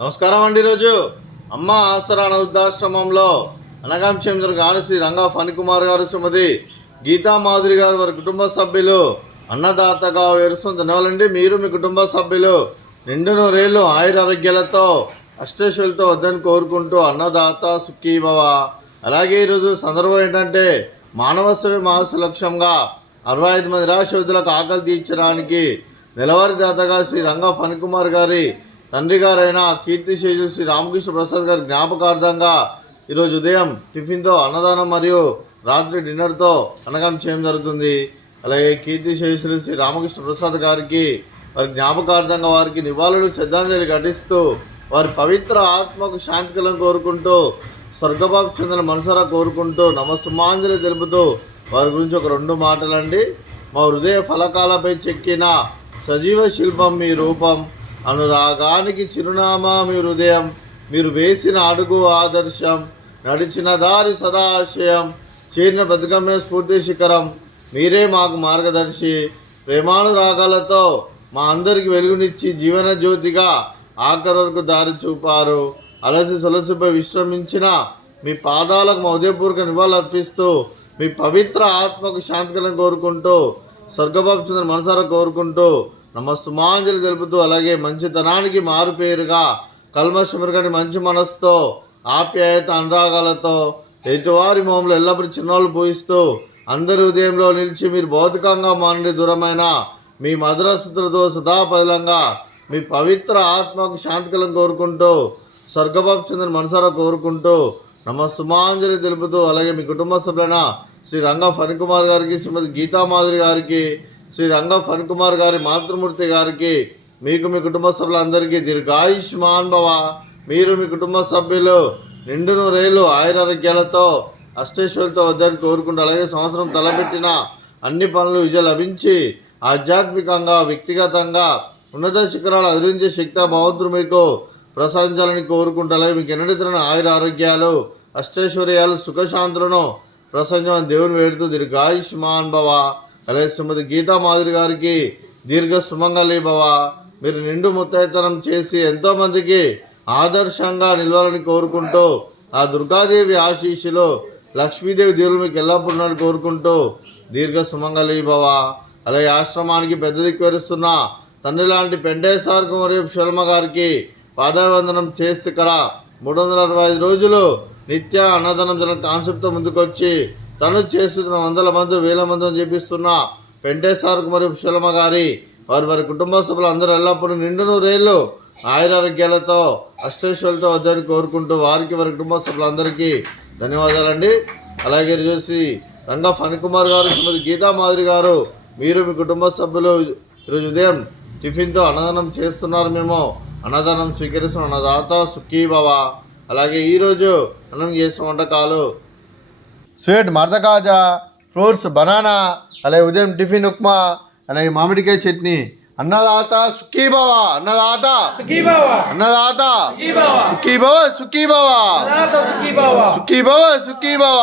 నమస్కారం అండి. ఈరోజు అమ్మ ఆసరా వృద్ధాశ్రమంలో అనగాంశేంద్ర గారు శ్రీ రంగా ఫణికుమార్ గారు, శ్రీమతి గీతా మాధురి గారు, వారి కుటుంబ సభ్యులు అన్నదాతగా వేరుస్తుంది. ధన్యవాదాలండి. మీరు మీ కుటుంబ సభ్యులు నిండు నూరేళ్ళు ఆయురారోగ్యాలతో అష్టైశ్వర్యాలతో వద్దని కోరుకుంటూ అన్నదాత సుఖీభవ. అలాగే ఈరోజు సందర్భం ఏంటంటే మానవ సేవ మాస లక్ష్యంగా 65 మంది నిరాశ్రయులకు ఆకలి తీర్చడానికి నెలవారీ దాతగా శ్రీ రంగా ఫణికుమార్ గారి తండ్రి గారైన కీర్తిశేషు శ్రీ రామకృష్ణ ప్రసాద్ గారి జ్ఞాపకార్థంగా ఈరోజు ఉదయం టిఫిన్తో అన్నదానం మరియు రాత్రి డిన్నర్తో అన్నదానం చేయడం జరుగుతుంది. అలాగే కీర్తిశేషులు శ్రీ రామకృష్ణ ప్రసాద్ గారికి వారి జ్ఞాపకార్థంగా వారికి నివాళులు శ్రద్ధాంజలి ఘటిస్తూ వారి పవిత్ర ఆత్మకు శాంతికలను కోరుకుంటూ స్వర్గబాబు చెందిన మనసారా కోరుకుంటూ నమస్సుమాంజలి తెలుపుతూ వారి గురించి ఒక 2 మాటలండి. మా హృదయ ఫలకాలపై చెక్కిన సజీవ శిల్పం మీ రూపం, అనురాగానికి చిరునామా మీ హృదయం, మీరు వేసిన అడుగు ఆదర్శం, నడిచిన దారి సదాశయం, చేరిన బతుకమ్మే స్ఫూర్తి శిఖరం, మీరే మాకు మార్గదర్శి, ప్రేమానురాగాలతో మా అందరికి వెలుగునిచ్చి జీవన జ్యోతిగా ఆఖరి వరకు దారి చూపారు. అలసి సొలసిపై విశ్రమించిన మీ పాదాలకు మా ఉదయపూర్వక నివాళులు అర్పిస్తూ మీ పవిత్ర ఆత్మకు శాంతికలను కోరుకుంటూ స్వర్గబాబు చంద్ర మనసారా కోరుకుంటూ నమస్సుమాంజలి తెలుపుతూ అలాగే మంచితనానికి మారుపేరుగా కల్మషమురుగని మంచి మనస్సుతో ఆప్యాయత అనురాగాలతో ఎటువారి మొహంలో ఎల్లప్పుడూ చిరునవ్వులు పూయిస్తూ అందరి ఉదయంలో నిలిచి మీరు భౌతికంగా మా నుండి దూరమైన మీ మధురస్మృతులతో సదాపదిలంగా మీ పవిత్ర ఆత్మకు శాంతికలను కోరుకుంటూ స్వర్గబాబు చంద్ర మనసారా కోరుకుంటూ నమస్సుమాంజలి తెలుపుతూ అలాగే మీ కుటుంబ సభ్యులైన శ్రీ రంగా ఫణికుమార్ గారికి, శ్రీమతి గీతా మాధురి గారికి, శ్రీ రంగా ఫణికుమార్ గారి మాతృమూర్తి గారికి, మీకు మీ కుటుంబ సభ్యులందరికీ దీర్ఘాయుష్మాన్ భవ. మీరు మీ కుటుంబ సభ్యులు నిండు నూరేళ్ళు ఆయురారోగ్యాలతో అష్టైశ్వర్యాలతో వద్దని కోరుకుంటూ అలాగే సంవత్సరం తలపెట్టిన అన్ని పనులు విజయం లభించి ఆధ్యాత్మికంగా వ్యక్తిగతంగా ఉన్నత శిఖరాలు అధిరించే శక్తి భగవంతుడు మీకు ప్రసాదించాలని కోరుకుంటూ అలాగే మీకు ఎన్నడెత్తిన ఆయురారోగ్యాలు అష్టైశ్వర్యాలు సుఖశాంతులను ప్రసంగం దేవుని వేడుతూ దీర్ఘాయుష్మాన్ భవ. అలాగే శ్రీమతి గీతా మాధురి గారికి దీర్ఘ సుమంగళి భవ. మీరు నిండు ముత్తైతనం చేసి ఎంతోమందికి ఆదర్శంగా నిలవాలని కోరుకుంటూ ఆ దుర్గాదేవి ఆశీస్సులు లక్ష్మీదేవి దేవులు మీకు ఎల్లప్పుడూ ఉన్నారని కోరుకుంటూ దీర్ఘ సుమంగళి భవ. అలాగే ఆశ్రమానికి పెద్ద దిక్కువరుస్తున్న తండ్రి లాంటి పెండేసార్కు మరియు శర్మ గారికి పాదావందనం చేస్తే ఇక్కడ 365 రోజులు నిత్య అన్నదానం జరిగిన కాన్సెప్ట్తో ముందుకొచ్చి తను చేస్తున్న 100 మంది 1000 మందిని చేపిస్తున్న పెంటేసార్కు మరియు శర్మ గారి వారి కుటుంబ సభ్యులు అందరూ ఎల్లప్పుడూ నిండు నూరేళ్ళు ఆయురారోగ్యాలతో అష్టైశ్వర్యాలతో వద్దని కోరుకుంటూ వారికి వారి కుటుంబ సభ్యులందరికీ ధన్యవాదాలండి. అలాగే చూసి రంగా ఫణికుమార్ గారు, శ్రీమతి గీతా మాధురి గారు, మీరు మీ కుటుంబ సభ్యులు ఈరోజు ఉదయం టిఫిన్తో అన్నదానం చేస్తున్నారు. మేము అన్నదానం స్వీకరిస్తున్న అన్నదాత సుఖీభవ. అలాగే ఈరోజు మనం చేసిన వంటకాలు స్వీట్ మర్దకాజా, ఫ్రూట్స్ బనానా, అలాగే ఉదయం టిఫిన్ ఉప్మా, అలాగే మామిడికాయ చట్నీ. అన్నదాత సుఖీభవ, అన్నదాత సుఖీభవ, అన్నదాత సుఖీభవ, సుఖీభవ, సుఖీభవ, సుఖీభవ.